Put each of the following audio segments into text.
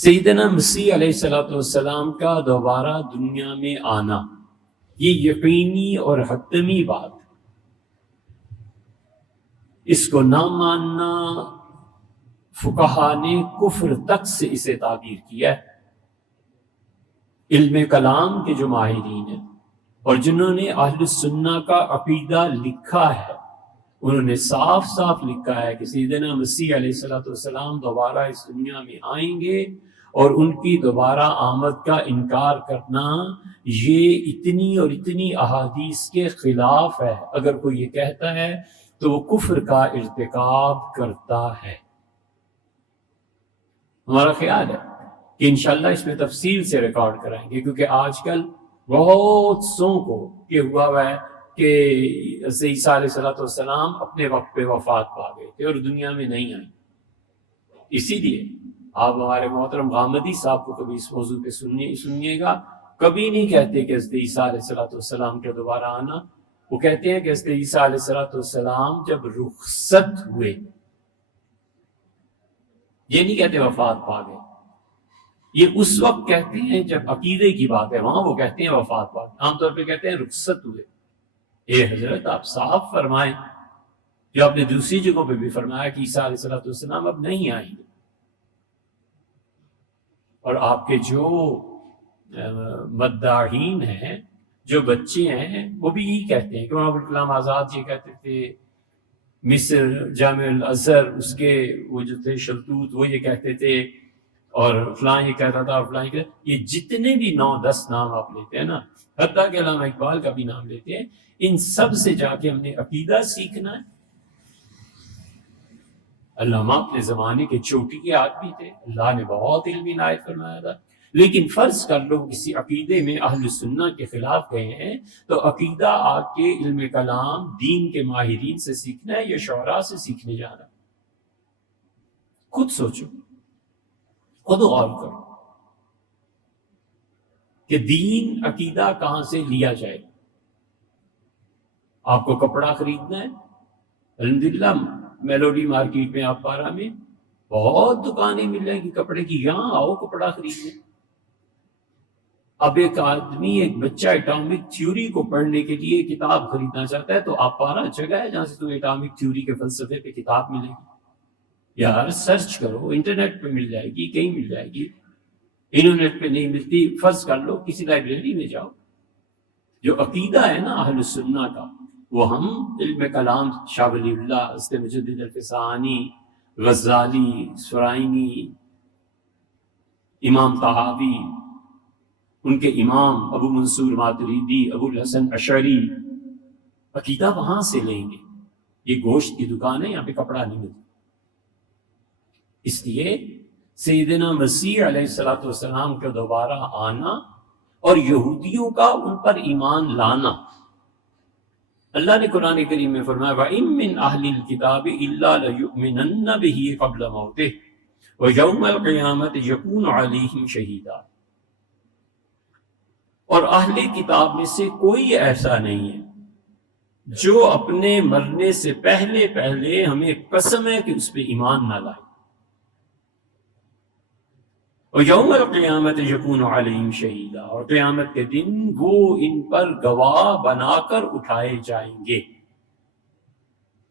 سیدنا مسیح علیہ السلام کا دوبارہ دنیا میں آنا یہ یقینی اور حتمی بات، اس کو نہ ماننا فقہا نے کفر تک سے اسے تعبیر کیا ہے۔ علم کلام کے جو ماہرین ہیں اور جنہوں نے اہل سنہ کا عقیدہ لکھا ہے، انہوں نے صاف صاف لکھا ہے کہ سیدنا مسیح علیہ السلام دوبارہ اس دنیا میں آئیں گے، اور ان کی دوبارہ آمد کا انکار کرنا یہ اتنی اور اتنی احادیث کے خلاف ہے۔ اگر کوئی یہ کہتا ہے تو وہ کفر کا ارتکاب کرتا ہے۔ ہمارا خیال ہے کہ انشاءاللہ اس میں تفصیل سے ریکارڈ کرائیں گے، کیونکہ آج کل بہت سوں کو یہ ہوا ہے کہ عیسیٰ علیہ السلام اپنے وقت پہ وفات پا گئے تھے اور دنیا میں نہیں آئے۔ اسی لیے آپ ہمارے محترم غامدی صاحب کو کبھی اس موضوع پہ سنیے گا، کبھی نہیں کہتے کہ حضرت عیسیٰ علیہ السلام کے دوبارہ آنا، وہ کہتے ہیں کہ حضرت عیسیٰ علیہ السلام جب رخصت ہوئے، یہ نہیں کہتے وفات پا گئے، یہ اس وقت کہتے ہیں جب عقیدے کی بات ہے، وہاں وہ کہتے ہیں وفات پا گئے، عام طور پہ کہتے ہیں رخصت ہوئے۔ اے حضرت آپ صاف فرمائیں، جو آپ نے دوسری جگہوں پہ بھی فرمایا کہ عیسیٰ علیہ السلام اب نہیں آئیں گے، اور آپ کے جو مداحین ہیں، جو بچے ہیں، وہ بھی یہی کہتے ہیں کہ مولانا ابوالکلام آزاد یہ کہتے تھے، مصر جامع الازہر اس کے وہ جو تھے شلتوت وہ یہ کہتے تھے، اور فلاں یہ کہتا تھا، فلاں یہ کہتا، یہ جتنے بھی 9-10 نام آپ لیتے ہیں نا، حتیٰ کہ علامہ اقبال کا بھی نام لیتے ہیں، ان سب سے جا کے ہم نے عقیدہ سیکھنا ہے۔ علامہ اپنے زمانے کے چوٹی کے آدمی تھے، اللہ نے بہت علم عنایت فرمایا تھا، لیکن فرض کر لو کسی عقیدے میں اہل سنہ کے خلاف گئے ہیں تو عقیدہ آ کے علم کلام دین کے ماہرین سے سیکھنا ہے یا شعراء سے سیکھنے جانا؟ خود سوچو، خود غور کرو کہ دین عقیدہ کہاں سے لیا جائے۔ آپ کو کپڑا خریدنا ہے، الحمدللہ میلوڈی مارکیٹ میں آپ پارا میں بہت دکانیں مل جائیں گی کپڑے کی، یہاں آؤ کپڑا خریدنے۔ اب ایک آدمی، ایک بچہ ایٹامک تھیوری کو پڑھنے کے لیے کتاب خریدنا چاہتا ہے تو آپ پارا جگہ ہے جہاں سے تمہیں ایٹامک تھیوری کے فلسفے پہ کتاب ملے گی، یار سرچ کرو، انٹرنیٹ پہ مل جائے گی، کہیں مل جائے گی۔ انٹرنیٹ پہ نہیں ملتی، فرض کر لو کسی لائبریری میں جاؤ۔ جو عقیدہ ہے نا اہل سنہ کا، وہ ہم علم کلام شاہ ولی اللہ، حضرت مجدد الفسانی، غزالی، سرائینی، امام طحاوی، ان کے امام ابو منصور ماتریدی، ابو الحسن اشعری، عقیدہ وہاں سے لیں گے۔ یہ گوشت کی دکان ہے، یہاں پہ کپڑا نہیں ملتا۔ اس لیے سیدنا مسیح علیہ السلام کا دوبارہ آنا اور یہودیوں کا ان پر ایمان لانا، اللہ نے قرآن کریم میں فرمایا وَإِن مِّنْ أَهْلِ الْكِتَابِ إِلَّا لَيُؤْمِنَنَّ بِهِ قَبْلَ مَوْتِهِ وَيَوْمَ الْقِيَامَةِ يَكُونُ عَلَيْهِمْ شَهِيدًا۔ اور اہل کتاب میں سے کوئی ایسا نہیں ہے جو اپنے مرنے سے پہلے ہمیں قسم ہے کہ اس پہ ایمان نہ لائے۔ وَيَوْمَ الْقِيَامَةِ يَكُونُ عَلَيْهِمْ شَهِيدًا، اور قیامت کے دن وہ ان پر گواہ بنا کر اٹھائے جائیں گے۔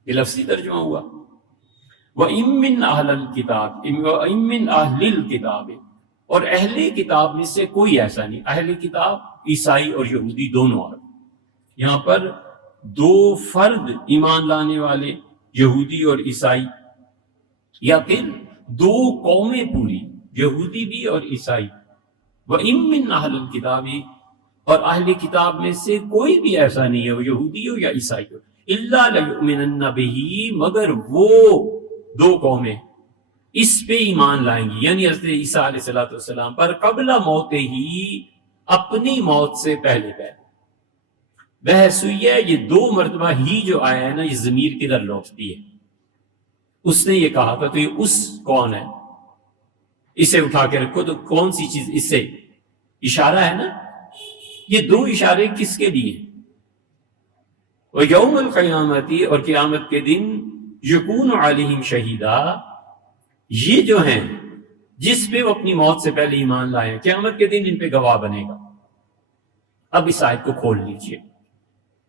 یہ لفظی ترجمہ ہوا وَإِن مِّنْ أَهْلِ الْكِتَابِ، اور اہل کتاب میں سے کوئی ایسا نہیں۔ اہل کتاب عیسائی اور یہودی دونوں آ، یہاں پر دو فرد ایمان لانے والے، یہودی اور عیسائی، یا پھر دو قومیں پوری، یہودی بھی اور عیسائی۔ وَإِن مِّنْ أَهْلِ الْكِتَابِ، اور اہل کتاب میں سے کوئی بھی ایسا نہیں ہے، وہ یہودی ہو یا عیسائی ہو، إِلَّا لَيُؤْمِنَنَّ بِهِ، مگر وہ دو قومیں اس پہ ایمان لائیں گی، یعنی حضرت عیسیٰ علیہ السلام پر قبل موت ہی، اپنی موت سے پہلے۔ بحث ہوئی ہے یہ دو مرتبہ ہی جو آیا ہے نا، یہ ضمیر کدھر لوٹتی ہے؟ اس نے یہ کہا تھا تو یہ اس کون ہے؟ اسے اٹھا کے رکھو تو کون سی چیز اس سے اشارہ ہے نا؟ یہ دو اشارے کس کے لیے؟ وَيَوْمَ الْقِيَامَةِ، اور قیامت کے دن، یکون علیہم شہیدہ، یہ جو ہیں جس پہ وہ اپنی موت سے پہلے ایمان لائے ہیں، قیامت کے دن ان پہ گواہ بنے گا۔ اب اس آیت کو کھول لیجئے،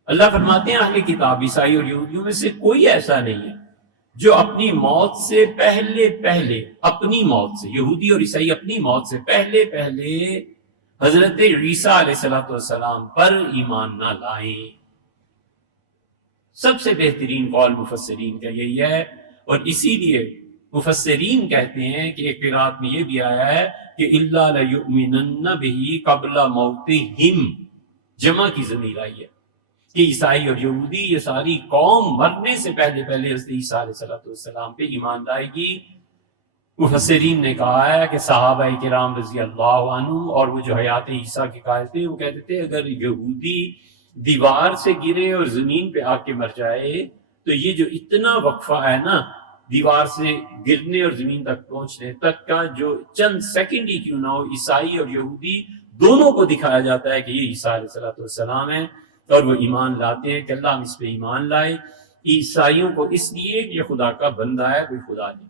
اللہ فرماتے ہیں اہل کتاب عیسائی اور یہودیوں میں سے کوئی ایسا نہیں ہے جو اپنی موت سے پہلے اپنی موت سے، یہودی اور عیسائی اپنی موت سے پہلے حضرت عیسیٰ علیہ السلام پر ایمان نہ لائیں۔ سب سے بہترین قول مفسرین کا یہی ہے، اور اسی لیے مفسرین کہتے ہیں کہ ایک قرات میں یہ بھی آیا ہے کہ اِلَّا لَيُؤْمِنَنَّ بِهِ قَبْلَ مَوْتِهِمْ، جمع کی ضمیر آئی ہے کہ عیسائی اور یہودی یہ ساری قوم مرنے سے پہلے حضرت عیسیٰ علیہ السلام پہ ایمان لائے گی۔ مفسرین نے کہا ہے کہ صحابہ کرام رضی اللہ عنہ اور وہ جو حیات عیسیٰ کے قائل تھے وہ کہتے تھے اگر یہودی دیوار سے گرے اور زمین پہ آ کے مر جائے تو یہ جو اتنا وقفہ ہے نا دیوار سے گرنے اور زمین تک پہنچنے تک کا، جو چند سیکنڈ ہی کیوں نہ ہو، عیسائی اور یہودی دونوں کو دکھایا جاتا ہے کہ یہ عیسیٰ علیہ السلام ہے، اور وہ ایمان لاتے ہیں کہ اللہ ہم اس پہ ایمان لائے۔ عیسائیوں کو اس لیے کہ یہ خدا کا بندہ ہے، کوئی خدا نہیں،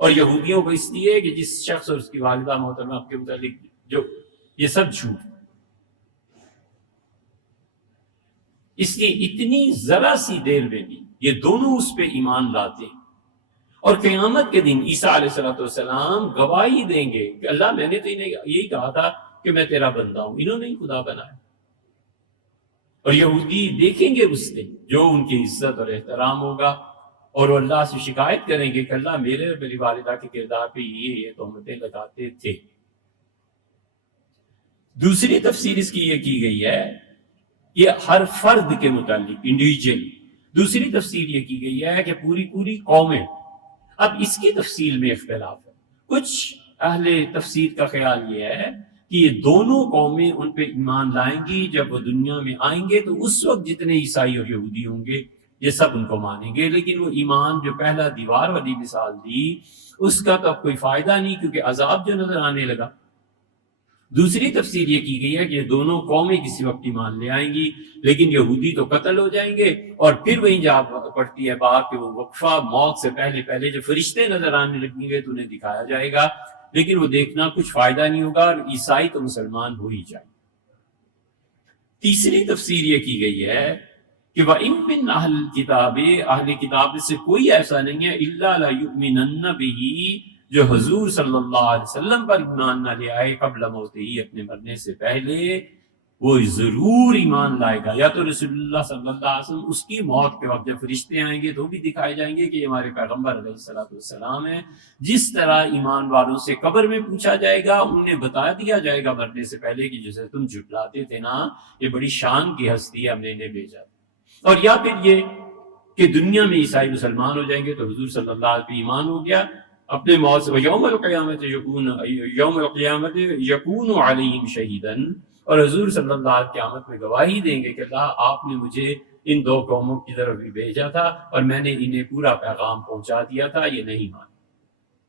اور یہودیوں کو اس لیے کہ جس شخص اور اس کی والدہ محترمہ کے متعلق جو یہ سب جھوٹ، اس لیے اتنی ذرا سی دیر میں بھی یہ دونوں اس پہ ایمان لاتے ہیں، اور قیامت کے دن عیسیٰ علیہ السلام گواہی دیں گے کہ اللہ میں نے تو انہیں یہی کہا تھا کہ میں تیرا بندہ ہوں، انہوں نے ہی خدا بنایا۔ اور یہودی دیکھیں گے اس دن جو ان کی عزت اور احترام ہوگا، اور وہ اللہ سے شکایت کریں گے کہ اللہ میرے اور میری والدہ کے کردار پہ یہ تہمتیں لگاتے تھے۔ دوسری تفسیر اس کی یہ کی گئی ہے، یہ ہر فرد کے متعلق انڈیویجول۔ دوسری تفسیر یہ کی گئی ہے کہ پوری قومیں۔ اب اس کی تفصیل میں اختلاف ہے، کچھ اہل تفسیر کا خیال یہ ہے کہ یہ دونوں قومیں ان پہ ایمان لائیں گی جب وہ دنیا میں آئیں گے، تو اس وقت جتنے عیسائی اور یہودی ہوں گے یہ سب ان کو مانیں گے، لیکن وہ ایمان جو پہلا دیوار والی مثال دی اس کا تو اب کوئی فائدہ نہیں، کیونکہ عذاب جو نظر آنے لگا۔ دوسری تفسیر یہ کی گئی ہے کہ یہ دونوں قومیں کسی وقت ایمان لے آئیں گی، لیکن یہودی تو قتل ہو جائیں گے، اور پھر وہیں جا پڑتی ہے بات کہ وہ وقفہ موت سے پہلے جو فرشتے نظر آنے لگیں گے تو انہیں دکھایا جائے گا، لیکن وہ دیکھنا کچھ فائدہ نہیں ہوگا، اور عیسائی تو مسلمان ہو ہی جائیں۔ تیسری تفسیر یہ کی گئی ہے کہ وَإِن مِّنْ أَهْلِ الْكِتَابِ، اہل کتاب میں سے کوئی ایسا نہیں ہے إِلَّا لَيُؤْمِنَنَّ بِهِ، جو حضور صلی اللہ علیہ وسلم پر ایمان نہ لے آئے قبل موتہ، اپنے مرنے سے پہلے وہ ضرور ایمان لائے گا، یا تو رسول اللہ صلی اللہ علیہ وسلم اس کی موت کے وقت جب فرشتے آئیں گے تو بھی دکھائے جائیں گے کہ یہ ہمارے پیغمبر علیہ السلام ہیں، جس طرح ایمان والوں سے قبر میں پوچھا جائے گا، انہیں بتا دیا جائے گا مرنے سے پہلے کہ جسے تم جھٹلاتے تھے نا یہ بڑی شان کی ہستی ہے، ہم نے انہیں بھیجا۔ اور یا پھر یہ کہ دنیا میں عیسائی مسلمان ہو جائیں گے تو حضور صلی اللہ علیہ وسلم پہ ایمان ہو گیا، اپنے موت سے یوم القیامت یکون علیہم شہیدا، اور حضور صلی اللہ علیہ وسلم قیامت میں گواہی دیں گے کہ اللہ آپ نے مجھے ان دو قوموں کی طرف بھی بھیجا تھا اور میں نے انہیں پورا پیغام پہنچا دیا تھا، یہ نہیں مانا۔